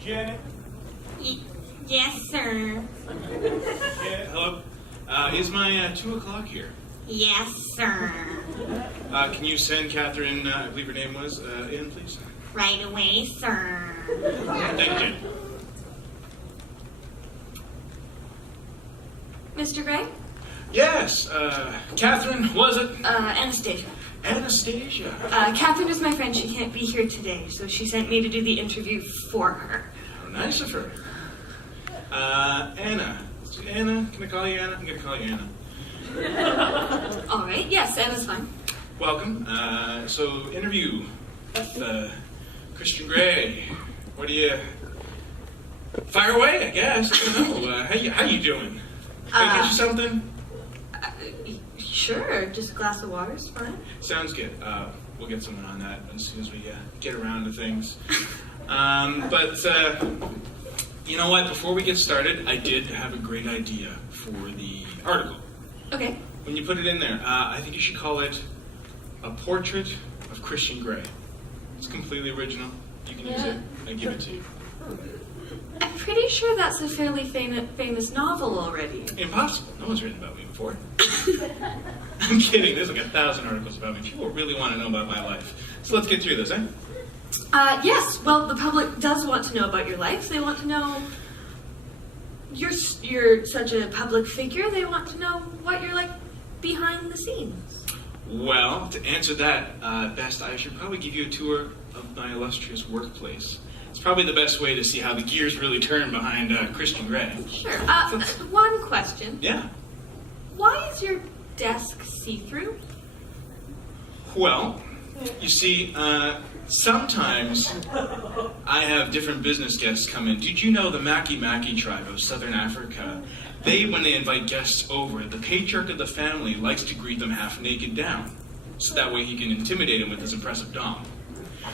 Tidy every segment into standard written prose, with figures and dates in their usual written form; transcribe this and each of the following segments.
Janet? Yes, sir. Janet, hello. Is my 2 o'clock here? Yes, sir. Can you send Catherine, I believe her name was, in, please? Right away, sir. Thank you, Janet. Mr. Gray? Yes, Catherine, was it? Anastasia. Anastasia. Catherine is my friend. She can't be here today, so she sent me to do the interview for her. How nice of her. Anna. Anna? Can I call you Anna? I'm going to call you Anna. All right. Yes, Anna's fine. Welcome. So, interview with Christian Gray. What do you... Fire away, I guess. I don't know. How you doing? Can I get you something? Sure. Just a glass of water is fine. Sounds good. We'll get someone on that as soon as we get around to things. But you know what? Before we get started, I did have a great idea for the article. Okay. When you put it in there, I think you should call it A Portrait of Christian Gray. It's completely original. You can use it. I give it to you. I'm pretty sure that's a fairly famous novel already. Impossible. No one's written about me before. I'm kidding. There's like 1,000 articles about me. People really want to know about my life. So let's get through this, eh? Yes. Well, the public does want to know about your life. They want to know... You're such a public figure. They want to know what you're like behind the scenes. Well, to answer that best, I should probably give you a tour of my illustrious workplace. It's probably the best way to see how the gears really turn behind Christian Gray. Sure. One question. Yeah. Why is your desk see-through? Well, you see, sometimes I have different business guests come in. Did you know the Maki tribe of Southern Africa? When they invite guests over, the patriarch of the family likes to greet them half naked down, so that way he can intimidate them with his impressive dong.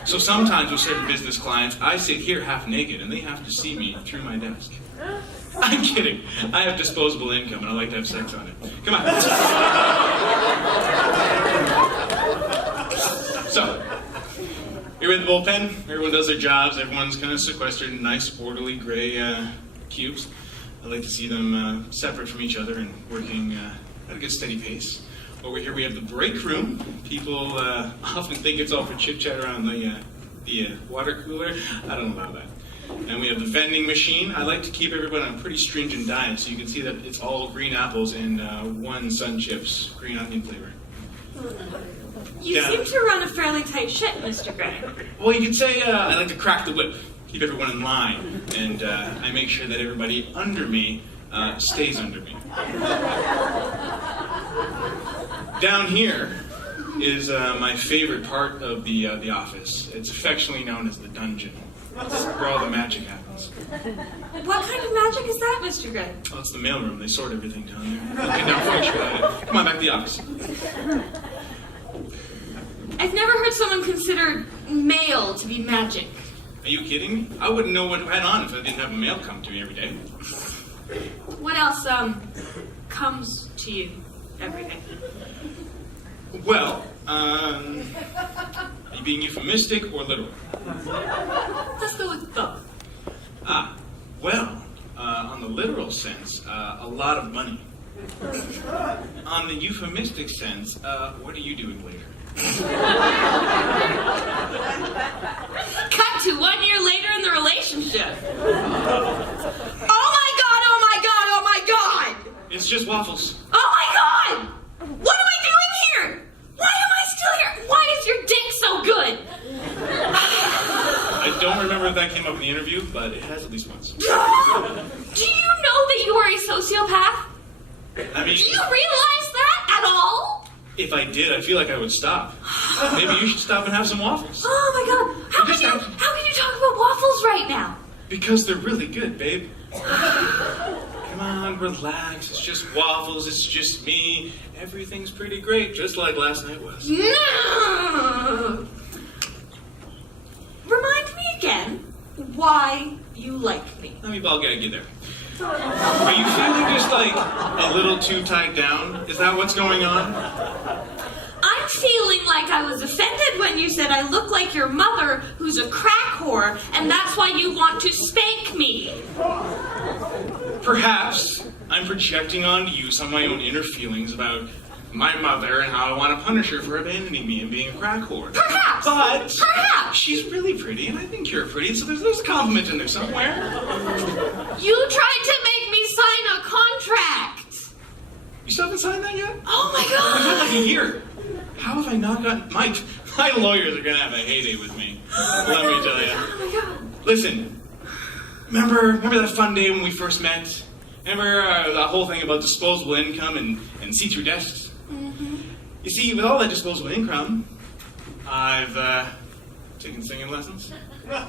So sometimes with certain business clients, I sit here half naked and they have to see me through my desk. I'm kidding. I have disposable income and I like to have sex on it. Come on. So, you're in the bullpen. Everyone does their jobs. Everyone's kind of sequestered in nice, orderly, gray cubes. I like to see them separate from each other and working at a good, steady pace. Over here we have the break room. People often think it's all for chit-chat around the water cooler. I don't allow that. And we have the vending machine. I like to keep everyone on a pretty stringent diet, so you can see that it's all green apples and one Sun Chips green onion flavor. You seem to run a fairly tight ship, Mr. Gray. Well, you could say I like to crack the whip, keep everyone in line, and I make sure that everybody under me stays under me. Down here is my favorite part of the office. It's affectionately known as the dungeon. It's where all the magic happens. What kind of magic is that, Mr. Gray? Oh, it's the mailroom. They sort everything down there. Okay, now finish without it. Come on, back to the office. I've never heard someone consider mail to be magic. Are you kidding me? I wouldn't know what went on if I didn't have a mail come to me every day. What else comes to you every day? Well, are you being euphemistic or literal? Let's go with both. Well, on the literal sense, a lot of money. On the euphemistic sense, what are you doing later? Cut to 1 year later in the relationship. Oh my god, oh my god, oh my god! It's just waffles. Oh my god! What am I doing here? Why am I still here? Why is your dick so good? I don't remember if that came up in the interview, but it has at least once. Do you know that you are a sociopath? I mean... Do you realize that at all? If I did, I feel like I would stop. Maybe you should stop and have some waffles. Oh my god. How can you talk about waffles right now? Because they're really good, babe. Come on, relax. It's just waffles. It's just me. Everything's pretty great, just like last night was. No! Remind me again why you like me. Let me ball gag you there. Are you feeling just like a little too tied down? Is that what's going on? I'm feeling like I was offended when you said I look like your mother, who's a crack whore, and that's why you want to spank me. Perhaps I'm projecting onto you some of my own inner feelings about my mother and how I want to punish her for abandoning me and being a crack whore. Perhaps. But Perhaps. she's really pretty, and I think you're pretty, so there's a compliment in there somewhere. You tried to make me sign a contract. You still haven't signed that yet? Oh my I've had God. like a year. How have I not gotten... My lawyers are going to have a heyday with me. Let me tell you. Oh my God. Listen, remember that fun day when we first met? Remember the whole thing about disposable income and see-through desks? Mm-hmm. You see, with all that disposable income, I've taken singing lessons. I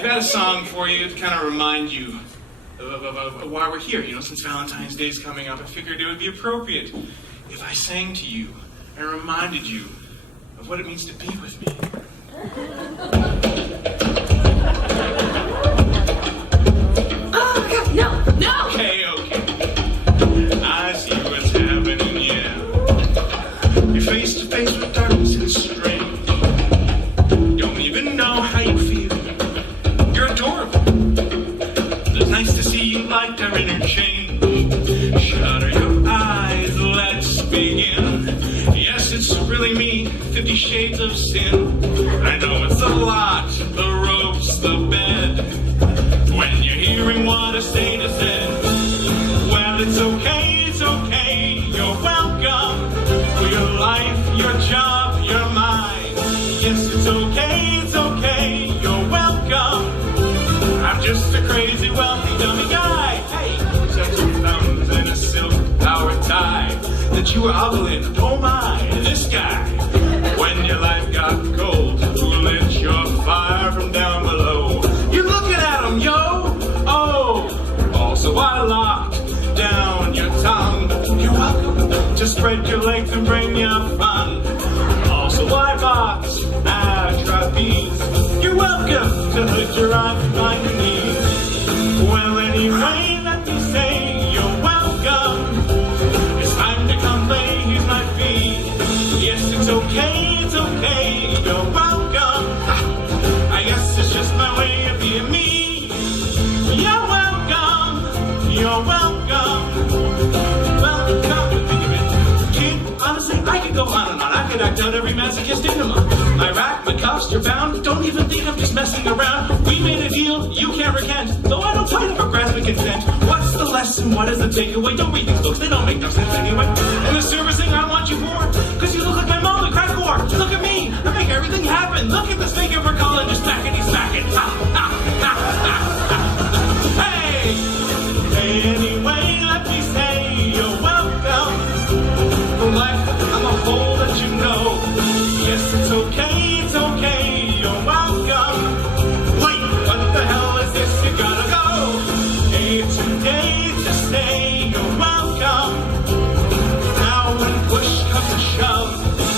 got a song for you to kind of remind you of why we're here. You know, since Valentine's Day is coming up, I figured it would be appropriate if I sang to you and reminded you of what it means to be with me. Oh my God, no. Okay. I see what's happening, yeah. You're face to face with darkness and strange. Don't even know how you feel. You're adorable. It's nice to see you like our interchange. Shutter your eyes, let's begin. Yes, it's really me, 50 Shades of Sin. I know it's a lot, the ropes, the bed. When you're hearing what a saint has said, well, it's okay, you're welcome. For your life, your job, your mind. Yes, it's okay, you're welcome. I'm just a crazy, wealthy, dummy guy. Hey, such your thumbs in a silk power tie that you were ogling. Oh my, this guy. When your life got cold, who lit your fire from down below? You're looking at him, yo. Oh, also I locked down your tongue. You're welcome to spread your legs and bring your fun. Also I box at trapeze. You're welcome to hood your eyes and find your knees. Well, anyway, let me say you're welcome. It's time to come play, here's my fee. Yes, it's okay, you're welcome. I guess it's just my way of being me. You're welcome. Well, come to think of it, kid, honestly, I could go on and on. I could act out every masochistic enema. My rack, my cuffs, you're bound. Don't even think I'm just messing around. We made a deal, you can't recant. Though I don't fight over grasping consent. What's the lesson? What is the takeaway? Don't read these books, they don't make no sense anyway. And the servicing I want you for, cause you look like my mom, the crack whore. Look at me, I make everything happen. Look at this figure for calling, just smackety smacking. Hey! Anyway, let me say you're welcome. For life, I'm a whole that you know. Yes, it's okay, you're welcome. Wait, what the hell is this? You gotta go. Hey, today to say you're welcome. Now when push comes to shove,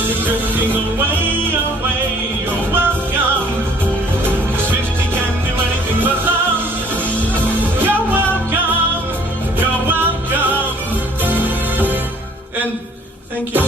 you're drifting away, you're welcome. 'Cause 50 can't do anything but love. You're welcome. And thank you.